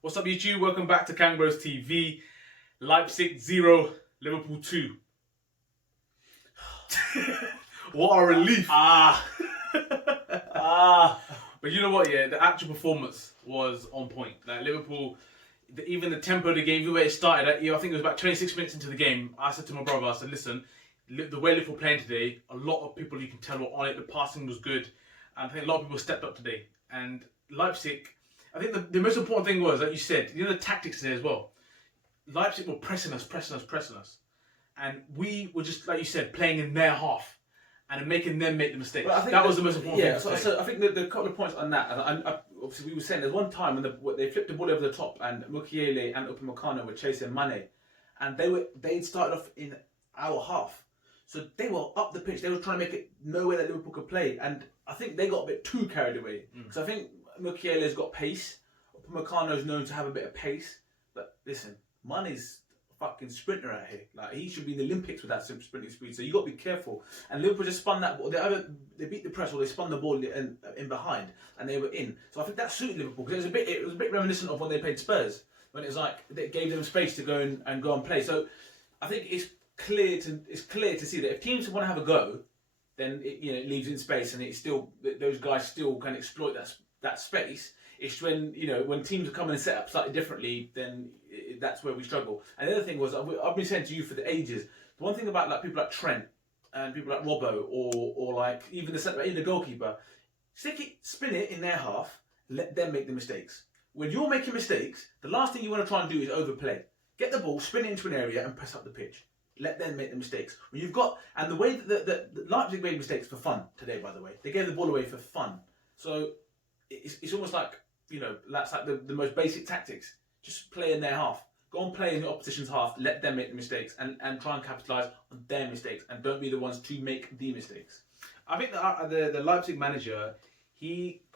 What's up, YouTube? Welcome back to KangBrosTV. Leipzig 0, Liverpool 2. What a relief. But you know what, yeah, the actual performance was on point. Like Liverpool, even the tempo of the game, the way it started, I think it was about 26 minutes into the game, I said to my brother, I said, listen, the way Liverpool playing today, a lot of people you can tell were on it, the passing was good, and I think a lot of people stepped up today. And Leipzig, I think the most important thing was, like you said, the tactics today as well. Leipzig were pressing us. And we were just, like you said, playing in their half and making them make the mistakes. Well, that was the most important thing. So I think the couple of points on that, and obviously we were saying there's one time when they flipped the ball over the top and Mukiele and Upamecano were chasing Mane, and they'd started off in our half. So they were up the pitch, they were trying to make it nowhere that Liverpool could play, and I think they got a bit too carried away. Because I think Mukiele's got pace, Upamecano's known to have a bit of pace, but listen, Mane's fucking sprinter out here. Like, he should be in the Olympics with that sprinting speed. So you got to be careful. And Liverpool just spun that ball. They beat the press, or they spun the ball in behind, and they were in. So I think that suited Liverpool, because it was a bit reminiscent of when they played Spurs, when it was like they gave them space to go and play. So I think it's clear to see that if teams want to have a go, then it leaves in space, and it's still, those guys still can exploit that space. It's when teams are coming and set up slightly differently, then that's where we struggle. And the other thing was, I've been saying to you for the ages, the one thing about like people like Trent and people like Robbo, or like even the goalkeeper, spin it in their half, let them make the mistakes. When you're making mistakes, the last thing you want to try and do is overplay. Get the ball, spin it into an area, and press up the pitch. Let them make the mistakes. When you've got, and the way that Leipzig made mistakes for fun today, by the way, they gave the ball away for fun. So it's almost like, that's like the most basic tactics. Just play in their half. Go and play in the opposition's half. Let them make the mistakes and try and capitalise on their mistakes, and don't be the ones to make the mistakes. I think the Leipzig manager,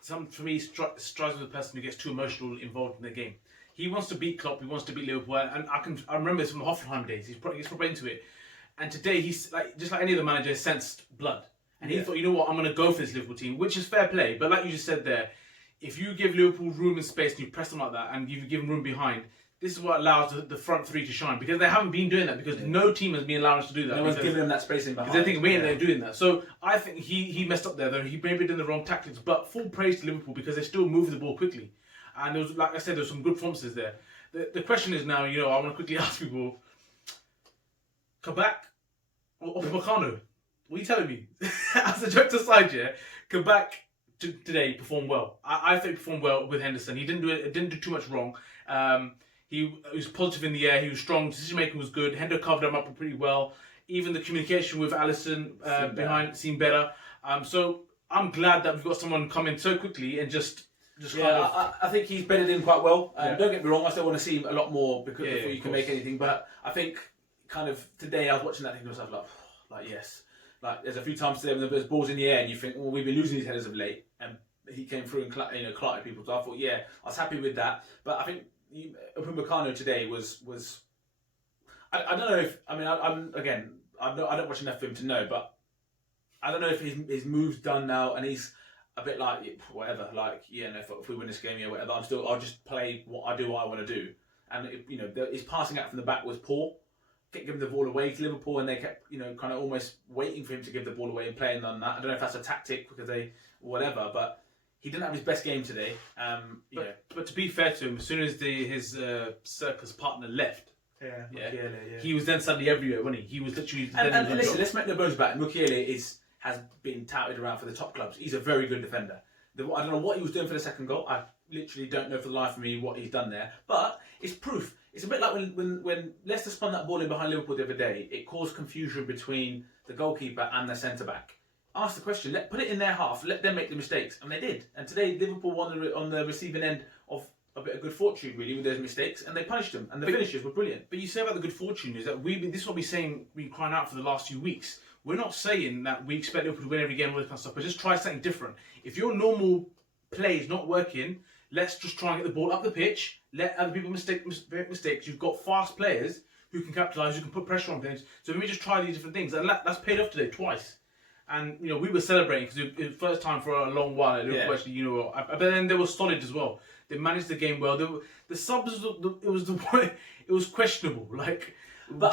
for me, strikes with a person who gets too emotional involved in the game. He wants to beat Klopp, he wants to beat Liverpool, and I remember this from the Hoffenheim days. He's probably into it. And today, he's just like any other manager, sensed blood. And he thought, you know what, I'm going to go for this Liverpool team, which is fair play. But like you just said there, if you give Liverpool room and space and you press them like that, and you give them room behind, this is what allows the front three to shine. Because they haven't been doing that, because no team has been allowing us to do that. No one's giving them that space in behind. Because they think they're doing that. So I think he messed up there, though. He maybe did the wrong tactics. But full praise to Liverpool, because they still moved the ball quickly. And there was, like I said, there was some good performances there. The question is now, I want to quickly ask people, Kabak or Upamecano? What are you telling me? As a joke aside, yeah, Kabak today performed well. I think he performed well with Henderson. He didn't do too much wrong. He was positive in the air. He was strong. Decision making was good. Hendo covered him up pretty well. Even the communication with Alisson behind seemed better. So I'm glad that we've got someone coming so quickly and just I think he's bedded in quite well. Don't get me wrong, I still want to see him a lot more before you can make anything. But I think kind of today I was watching that thing to myself like yes. Like there's a few times today when there's balls in the air and you think, well, we've been losing these headers of late, and he came through and clattered people. So I thought, yeah, I was happy with that. But I think Upamecano today was I don't know if I don't watch enough of him to know, but I don't know if his move's done now and he's a bit like whatever, like if we win this game, whatever. I'll just play what I want to do. And his passing out from the back was poor. Kept giving the ball away to Liverpool, and they kept kind of almost waiting for him to give the ball away and playing on that. I don't know if that's a tactic because whatever, but he didn't have his best game today. But to be fair to him, as soon as his circus partner left, he was then suddenly everywhere, wasn't he? He was literally. And listen, let's make no bones about it. Mukiele has been touted around for the top clubs. He's a very good defender. I don't know what he was doing for the second goal. I literally don't know for the life of me what he's done there. But it's proof. It's a bit like when Leicester spun that ball in behind Liverpool the other day. It caused confusion between the goalkeeper and the centre-back. Ask the question, put it in their half, let them make the mistakes. And they did. And today Liverpool won on the receiving end of a bit of good fortune, really, with those mistakes. And they punished them. And the finishes were brilliant. But you say about the good fortune is that this is what we're saying, we're crying out for the last few weeks. We're not saying that we expect Liverpool to win every game, all this kind of stuff, but just try something different. If your normal play is not working, let's just try and get the ball up the pitch, let other people make mistakes. You've got fast players who can capitalise, who can put pressure on things. So let me just try these different things. And that's paid off today twice. And we were celebrating because it was the first time for a long while. Actually, but then they were solid as well. They managed the game well. The subs, it was questionable. Like,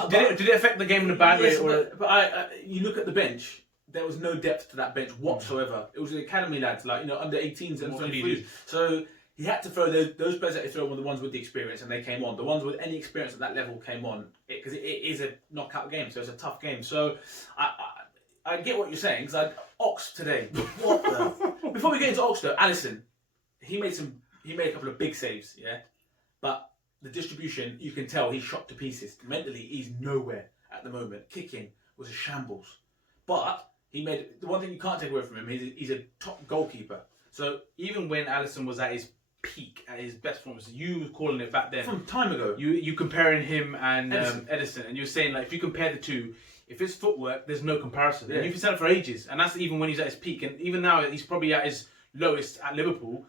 did it affect the game in a bad way? But you look at the bench. There was no depth to that bench whatsoever. It was the academy lads, like under 18s and 23s. So he had to throw those players that he threw were the ones with the experience, and they came on. The ones with any experience at that level came on because it is a knockout game, so it's a tough game. So I get what you're saying. Because Ox today, what the? Before we get into Ox though, Alisson, he made a couple of big saves, yeah. But the distribution, you can tell he's shot to pieces. Mentally, he's nowhere at the moment. Kicking was a shambles, but he made the one thing you can't take away from him. He's a top goalkeeper. So even when Alisson was at his peak, at his best performance, you were calling it back then. From time ago. You comparing him and Edison, and you're saying like if you compare the two, if it's footwork, there's no comparison. Yeah. And you've been saying it for ages, and that's even when he's at his peak, and even now he's probably at his lowest at Liverpool.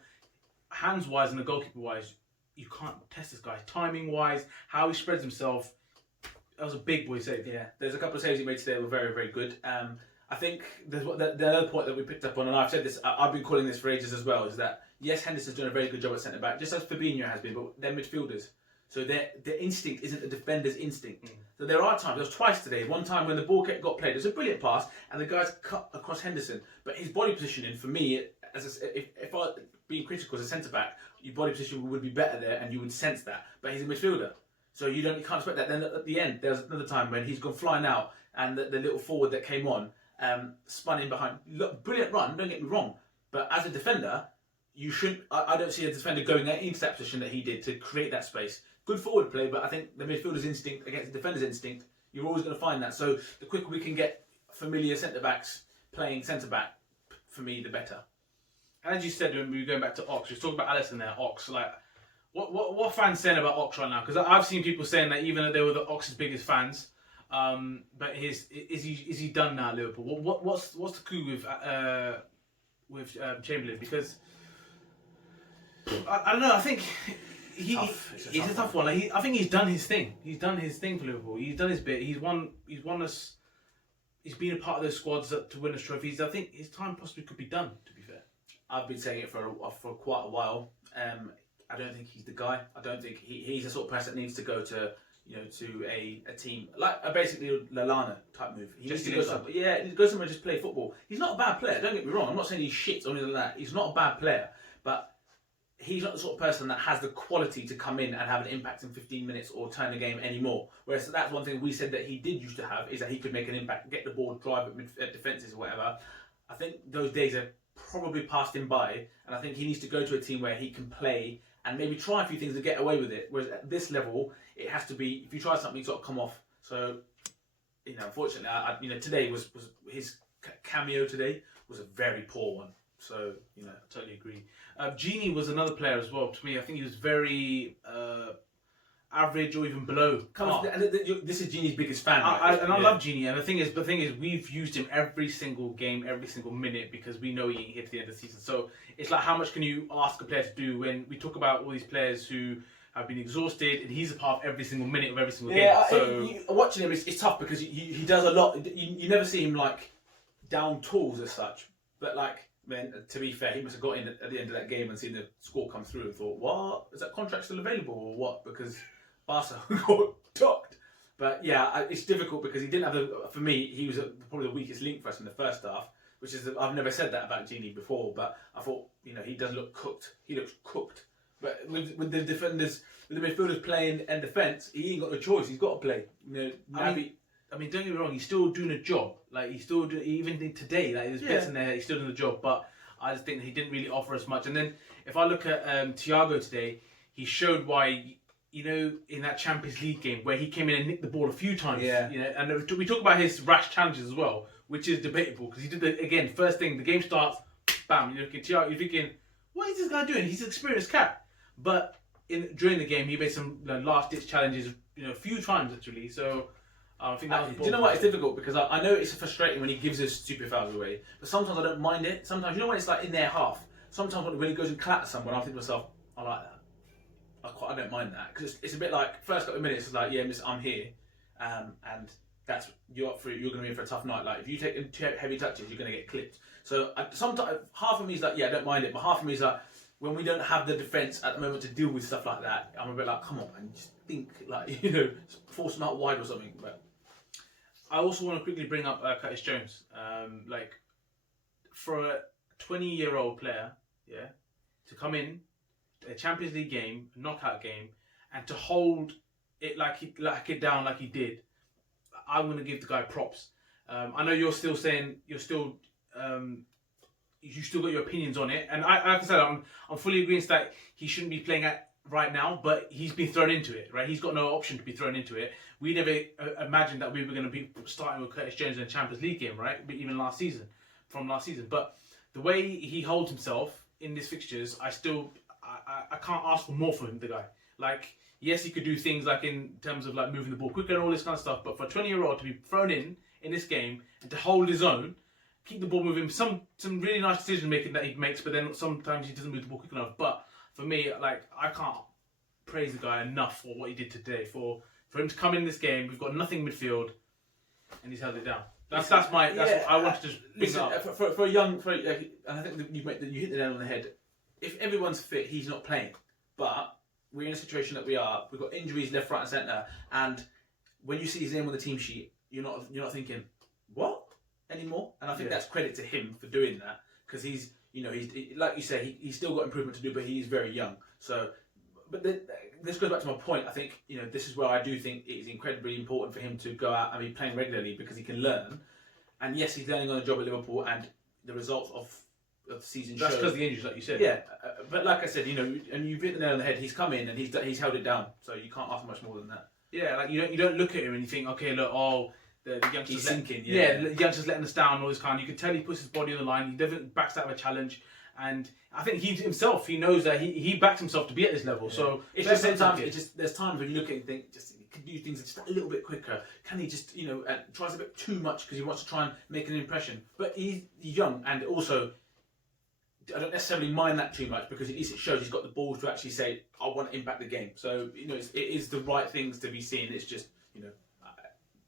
Hands wise and the goalkeeper wise, you can't test this guy. Timing wise, how he spreads himself, that was a big boy save. Yeah, there's a couple of saves he made today that were very, very good. I think the other point that we picked up on, and I've said this, I've been calling this for ages as well, is that yes, Henderson's doing a very good job at centre back, just as Fabinho has been, but they're midfielders, so their instinct isn't the defender's instinct. So there are times, there was twice today. One time when the ball got played, it was a brilliant pass, and the guy's cut across Henderson, but his body positioning for me, if I being critical as a centre back, your body position would be better there, and you would sense that. But he's a midfielder, so you can't expect that. Then at the end, there's another time when he's gone flying out, and the little forward that came on. Spun in behind. Look, brilliant run, don't get me wrong. But as a defender, you shouldn't. I don't see a defender going into that position that he did to create that space. Good forward play, but I think the midfielder's instinct against the defender's instinct, you're always going to find that. So the quicker we can get familiar centre backs playing centre back, for me, the better. And as you said, when we were going back to Ox, we were talking about Alisson there. Ox, like, what fans saying about Ox right now? Because I've seen people saying that even though they were the Ox's biggest fans. But is he done now at Liverpool? What's the coup with Chamberlain? Because I don't know. I think it's a tough one. Like I think he's done his thing. He's done his thing for Liverpool. He's done his bit. He's won us. He's been a part of those squads to win us trophies. I think his time possibly could be done. To be fair, I've been saying it for quite a while. I don't think he's the guy. I don't think he's the sort of person that needs to go to. To a team like basically Lallana type move. He needs to go somewhere. Yeah, he goes somewhere and just play football. He's not a bad player. Don't get me wrong. I'm not saying he's shit or anything like that. He's not a bad player, but he's not the sort of person that has the quality to come in and have an impact in 15 minutes or turn the game anymore. Whereas that's one thing we said that he did used to have is that he could make an impact, get the ball, drive at defences or whatever. I think those days are probably passed him by, and I think he needs to go to a team where he can play and maybe try a few things to get away with it. Whereas at this level, it has to be, if you try something, it's got to come off. So, unfortunately, today was his cameo today was a very poor one. So, I totally agree. Genie was another player as well. To me, I think he was very average or even below. This is Genie's biggest fan. I love Genie, and the thing is, we've used him every single game, every single minute because we know he ain't here to the end of the season. So it's like, how much can you ask a player to do when we talk about all these players who have been exhausted, and he's a part of every single minute of every single game. So watching him is tough because he does a lot. You never see him like down tools as such, but to be fair, he must have got in at the end of that game and seen the score come through and thought, what? Is that contract still available or what? Because Barca got docked. But yeah, it's difficult because he didn't have for me, he was probably the weakest link for us in the first half, which is, I've never said that about Genie before, but I thought, he does look cooked. He looks cooked. But with the defenders, with the midfielders playing and defence, he ain't got no choice. He's got to play. I mean, don't get me wrong. He's still doing a job. Like he's still even today. Like there's bits in there. He's still doing the job. But I just think he didn't really offer us much. And then if I look at Thiago today, he showed why. In that Champions League game where he came in and nicked the ball a few times. Yeah. And we talk about his rash challenges as well, which is debatable because he did it again. First thing, the game starts, bam. You're looking at Thiago. You're thinking, what is this guy doing? He's an experienced cat. But during the game, he made some last-ditch challenges, a few times actually. So I think that was do you know what? It's difficult because I know it's frustrating when he gives us stupid fouls away, but sometimes I don't mind it. Sometimes when it's like in their half. Sometimes when he goes and clatters someone, I think to myself, I like that. I don't mind that because it's a bit like first couple of minutes. It's like, yeah, miss, I'm here, and that's you're up for it. You're going to be in for a tough night. Like if you take heavy touches, you're going to get clipped. So sometimes half of me is like, yeah, I don't mind it, but half of me is like, when we don't have the defence at the moment to deal with stuff like that, I'm a bit like, come on, man, just think like force them out wide or something. But I also want to quickly bring up Curtis Jones. For a 20-year-old player, to come in a Champions League game, a knockout game, and to hold it like it down like he did, I'm going to give the guy props. I know you're still saying you still got your opinions on it, and like I said, I'm fully agreeing that he shouldn't be playing at right now, but he's been thrown into it, right? He's got no option to be thrown into it. We never imagined that we were going to be starting with Curtis Jones in a Champions League game, right? But even last season. But the way he holds himself in these fixtures, I can't ask for more from him, the guy. Like, yes, he could do things like in terms of like moving the ball quicker and all this kind of stuff, but for a 20-year-old to be thrown in this game and to hold his own, keep the ball moving, some really nice decision making that he makes, but then sometimes he doesn't move the ball quick enough. But for me, like, I can't praise the guy enough for what he did today. For him to come in this game, we've got nothing midfield, and he's held it down. That's what I wanted to bring up. For a young, and I think that you hit the nail on the head. If everyone's fit, he's not playing. But we're in a situation that we've got injuries left, right, and centre. And when you see his name on the team sheet, you're not thinking what anymore. And I think that's credit to him for doing that, because he's like you say, he's still got improvement to do, but he's very young. So, but this goes back to my point. I think this is where I do think it is incredibly important for him to go out and be playing regularly, because he can learn. And yes, he's learning on the job at Liverpool, and the results of the season show. That's because of the injuries, like you said. Yeah, but like I said, and you've hit the nail on the head. He's come in and he's held it down, so you can't ask much more than that. Yeah, like you don't look at him and you think, okay, look, the youngster's he's sinking. the youngster's letting us down, all this kind. You can tell he puts his body on the line. He doesn't backs out of a challenge, and I think he knows that he backs himself to be at this level. Yeah. So it's just sometimes there's times when you look at it and think he could do things just a little bit quicker. Can he just tries a bit too much because he wants to try and make an impression? But he's young, and also I don't necessarily mind that too much, because at least it shows he's got the balls to actually say, I want to impact the game. So it is the right things to be seen. It's just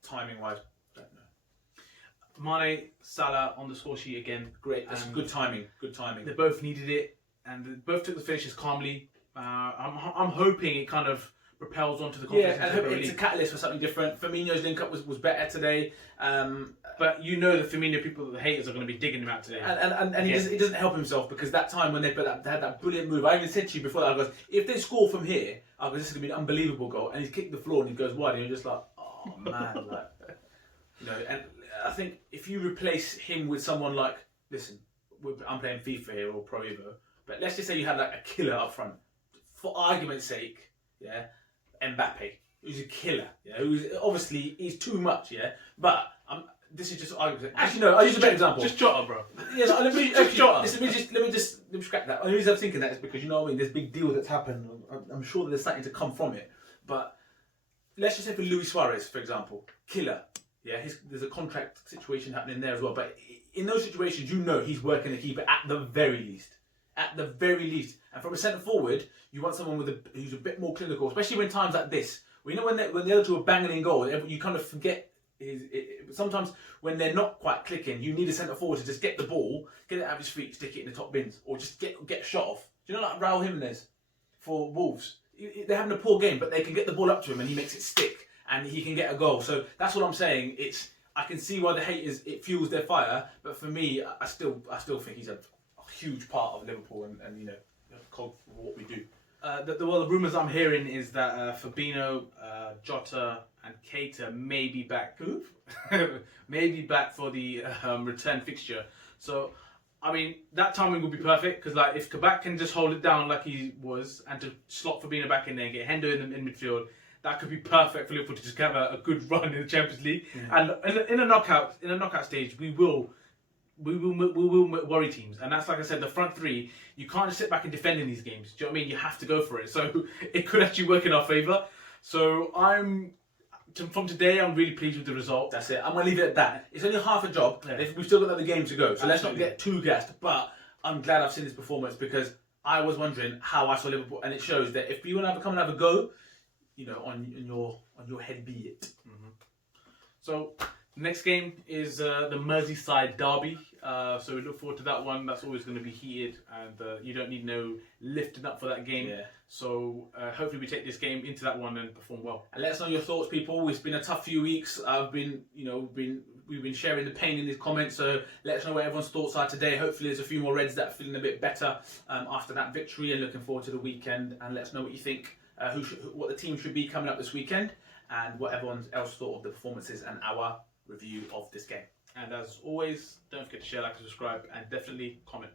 timing wise, don't know. Mane, Salah on the score sheet again. Great, that's good timing. Good timing. They both needed it, and they both took the finishes calmly. I'm hoping it kind of propels onto the competition. Yeah, and I hope it's a catalyst for something different. Firmino's link up was better today. But the Firmino people, the haters, are going to be digging him out today. And he doesn't help himself, because that time when they had that brilliant move, I even said to you before that, I goes, if they score from here, I goes, this is going to be an unbelievable goal. And he's kicked the floor and he goes wide, and you're just like, oh man, And I think if you replace him with someone like, listen, I'm playing FIFA here or Pro Evo, but let's just say you had like a killer up front, for argument's sake, Mbappe, who's a killer, who's obviously he's too much, but this is just argument. Actually, no, I'll use a better example. Just Jota, bro. Yeah, no, let me scrap that. The only reason I'm thinking that is because there's a big deal that's happened. I'm sure that there's something to come from it. But let's just say for Luis Suarez, for example, killer. Yeah, there's a contract situation happening there as well. But in those situations, he's working the keeper at the very least. At the very least. And from a centre forward, you want someone who's a bit more clinical, especially when times like this. When the other two are banging in goal, you kind of forget. Sometimes when they're not quite clicking, you need a centre forward to just get the ball, get it out of his feet, stick it in the top bins, or just get a shot off. Do you know, like Raul Jimenez for Wolves? They're having a poor game, but they can get the ball up to him and he makes it stick and he can get a goal. So that's what I'm saying. I can see why the haters, it fuels their fire, but for me, I still think he's a huge part of Liverpool and cog for what we do. The rumours I'm hearing is that Fabinho, Jota, and Keita may be back. Who? Maybe back for the return fixture. So, I mean, that timing would be perfect, because if Kabak can just hold it down like he was, and to slot Fabinho back in there and get Hendo in midfield, that could be perfect for Liverpool to just have a good run in the Champions League. Yeah. And in a knockout stage, we will worry teams, and that's, like I said, the front three. You can't just sit back and defend in these games. Do you know what I mean? You have to go for it. So it could actually work in our favour. So from today, I'm really pleased with the result. That's it. I'm going to leave it at that. It's only half a job. Yeah. We've still got another game to go, so let's not get too gassed. But I'm glad I've seen this performance, because I was wondering how I saw Liverpool, and it shows that if you want to come and have a go, on your head be it. Mm-hmm. So Next game is the Merseyside derby. So we look forward to that one. That's always going to be heated, and you don't need no lifting up for that game. Yeah. So hopefully we take this game into that one and perform well. And let us know your thoughts, people. It's been a tough few weeks. We've been sharing the pain in these comments. So let us know what everyone's thoughts are today. Hopefully there's a few more Reds that are feeling a bit better after that victory and looking forward to the weekend. And let us know what you think, what the team should be coming up this weekend, and what everyone else thought of the performances and our review of this game. And as always, don't forget to share, like, and subscribe, and definitely comment.